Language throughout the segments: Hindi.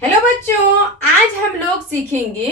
हेलो बच्चों, आज हम लोग सीखेंगे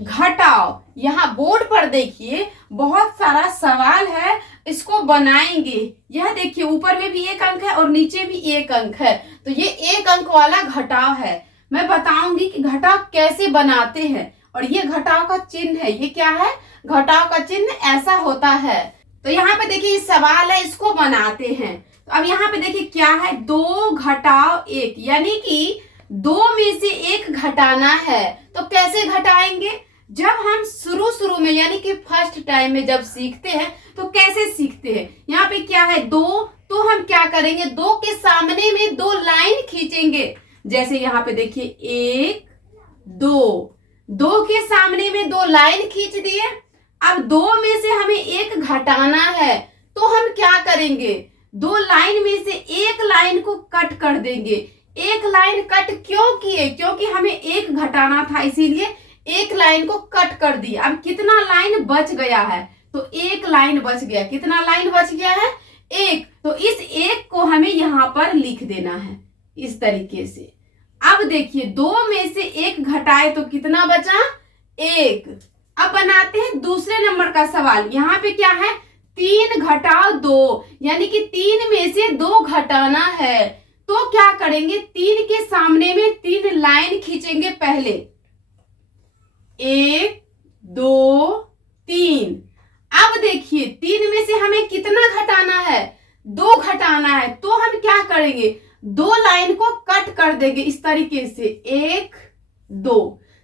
घटाओ। यहाँ बोर्ड पर देखिए बहुत सारा सवाल है, इसको बनाएंगे। यह देखिए ऊपर में भी एक अंक है और नीचे भी एक अंक है, तो ये एक अंक वाला घटाव है। मैं बताऊंगी कि घटाव कैसे बनाते हैं। और ये घटाव का चिन्ह है, ये क्या है? घटाव का चिन्ह ऐसा होता है। तो यहाँ पे देखिए सवाल है, इसको बनाते हैं। तो अब यहाँ पे देखिए क्या है, 2 घटाव 1, यानी कि 2 में से 1 घटाना है। तो कैसे घटाएंगे? जब हम शुरू में यानी कि फर्स्ट टाइम में जब सीखते हैं तो कैसे सीखते हैं? यहाँ पे क्या है 2, तो हम क्या करेंगे, 2 के सामने में 2 लाइन खींचेंगे। जैसे यहाँ पे देखिए 1 2, 2 के सामने में 2 लाइन खींच दिए। अब 2 में से हमें 1 घटाना है, तो हम क्या करेंगे, 2 लाइन में से 1 लाइन को कट कर देंगे। 1 लाइन कट क्यों किए? क्योंकि हमें 1 घटाना था, इसीलिए 1 लाइन को कट कर दिया। अब कितना लाइन बच गया है? तो 1 लाइन बच गया। कितना लाइन बच गया है? 1। तो इस 1 को हमें यहाँ पर लिख देना है इस तरीके से। अब देखिए 2 में से 1 घटाए तो कितना बचा? 1। अब बनाते हैं दूसरे नंबर का सवाल। यहाँ पे क्या है, 3 घटाओ 2, यानी कि 3 में से 2 घटाना है। तो क्या करेंगे, 3 के सामने में 3 लाइन खींचेंगे पहले। 1 2 3। अब देखिए 3 में से हमें कितना घटाना है? 2 घटाना है। तो हम क्या करेंगे, 2 लाइन को कट कर देंगे इस तरीके से। 1 2,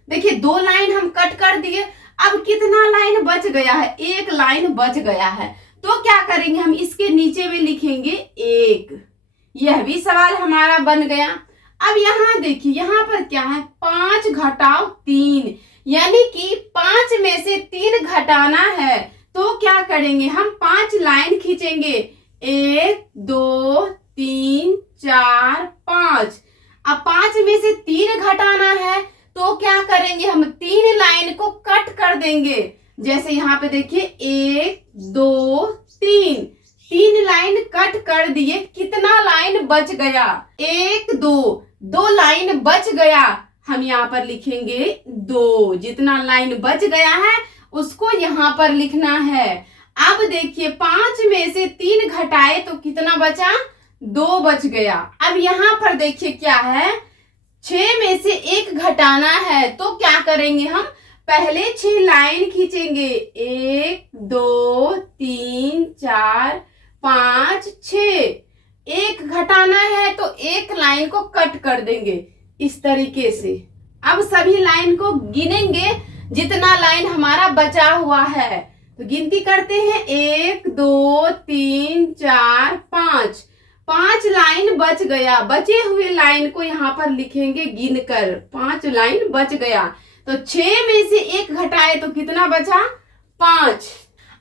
देखिए 2 लाइन हम कट कर दिए। अब कितना लाइन बच गया है? 1 लाइन बच गया है। तो क्या करेंगे, हम इसके नीचे में लिखेंगे 1। यह भी सवाल हमारा बन गया। अब यहाँ देखिए, यहाँ पर क्या है, 5 घटाओ 3, यानी कि 5 में से 3 घटाना है। तो क्या करेंगे, हम 5 लाइन खींचेंगे। 1 2 3 4 5। अब 5 में से 3 घटाना है, तो क्या करेंगे, हम 3 लाइन को कट कर देंगे। जैसे यहाँ पे देखिए 1 2 3, 3 लाइन कट कर दिए। कितना लाइन बच गया? 1 2, 2 लाइन बच गया। हम यहाँ पर लिखेंगे 2। जितना लाइन बच गया है उसको यहाँ पर लिखना है। अब देखिए 5 में से 3 घटाए तो कितना बचा? 2 बच गया। अब यहाँ पर देखिए क्या है, 6 में से 1 घटाना है। तो क्या करेंगे, हम पहले 6 लाइन खींचेंगे। 1 2 3 4 5 6। 1 घटाना है तो 1 लाइन को कट कर देंगे इस तरीके से। अब सभी लाइन को गिनेंगे जितना लाइन हमारा बचा हुआ है। तो गिनती करते हैं, 1 2 3 4 5। 5 लाइन बच गया। बचे हुए लाइन को यहाँ पर लिखेंगे गिनकर। 5 लाइन बच गया। तो 6 में से 1 घटाए तो कितना बचा? 5।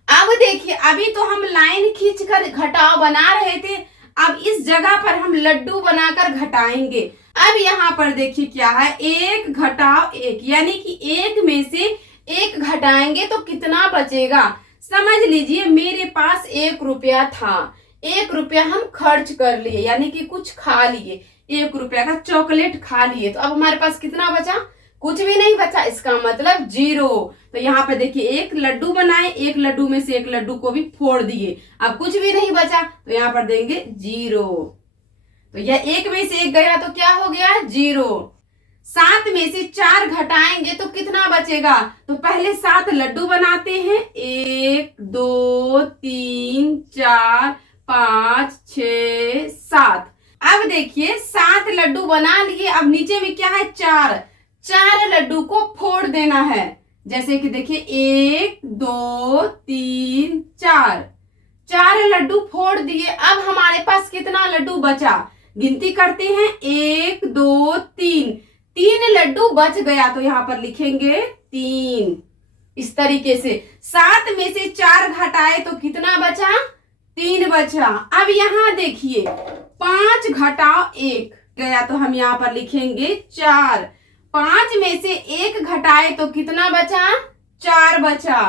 अब देखिए अभी तो हम लाइन खींचकर घटाव बना रहे थे, अब इस जगह पर हम लड्डू बनाकर घटाएंगे। अब यहाँ पर देखिए क्या है, 1 घटाव 1, यानी कि 1 में से 1 घटाएंगे तो कितना बचेगा? समझ लीजिए मेरे पास 1 रुपया था, 1 रुपया हम खर्च कर लिए, यानी कि कुछ खा लिए, 1 रुपया का चॉकलेट खा लिए। तो अब हमारे पास कितना बचा? कुछ भी नहीं बचा, इसका मतलब 0। तो यहाँ पे देखिए 1 लड्डू बनाए, 1 लड्डू में से 1 लड्डू को भी फोड़ दिए, अब कुछ भी नहीं बचा, तो यहाँ पर देंगे 0। तो यह 1 में से 1 गया तो क्या हो गया? 0। 7 में से 4 घटाएंगे तो कितना बचेगा? तो पहले 7 लड्डू बनाते हैं। 1 2 3 4 5 6 7। अब देखिए 7 लड्डू बना लिए। अब नीचे में क्या है? 4 लड्डू को फोड़ देना है। जैसे कि देखिए 1 2 3 4 लड्डू फोड़ दिए। अब हमारे पास कितना लड्डू बचा? गिनती करते हैं, 1 2 3 लड्डू बच गया। तो यहाँ पर लिखेंगे 3 इस तरीके से। 7 में से 4 घटाए तो कितना बचा? 3 बचा। अब यहाँ देखिए 5 घटाओ 1 गया, तो हम यहाँ पर लिखेंगे 4। 5 में से 1 घटाए तो कितना बचा? 4 बचा।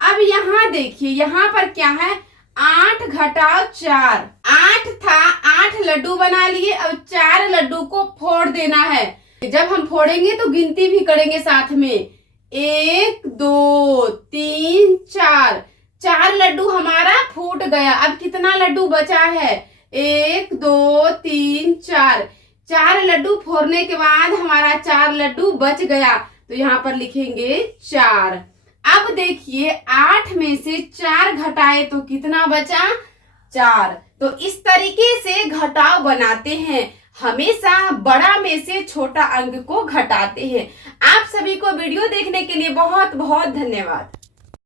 अब यहाँ देखिए, यहाँ पर क्या है, 8 घटाओ 4। 8 था, 8 लड्डू बना लिए, अब 4 लड्डू को फोड़ देना है। जब हम फोड़ेंगे तो गिनती भी करेंगे साथ में। 1 2 3 4, 4 लड्डू हमारा फूट गया। अब कितना लड्डू बचा है? 1 2 3 4, 4 लड्डू फोड़ने के बाद हमारा 4 लड्डू बच गया, तो यहाँ पर लिखेंगे 4। अब देखिए 8 में से 4 घटाए तो कितना बचा? 4। तो इस तरीके से घटाव बनाते हैं, हमेशा बड़ा में से छोटा अंक को घटाते हैं। आप सभी को वीडियो देखने के लिए बहुत बहुत धन्यवाद।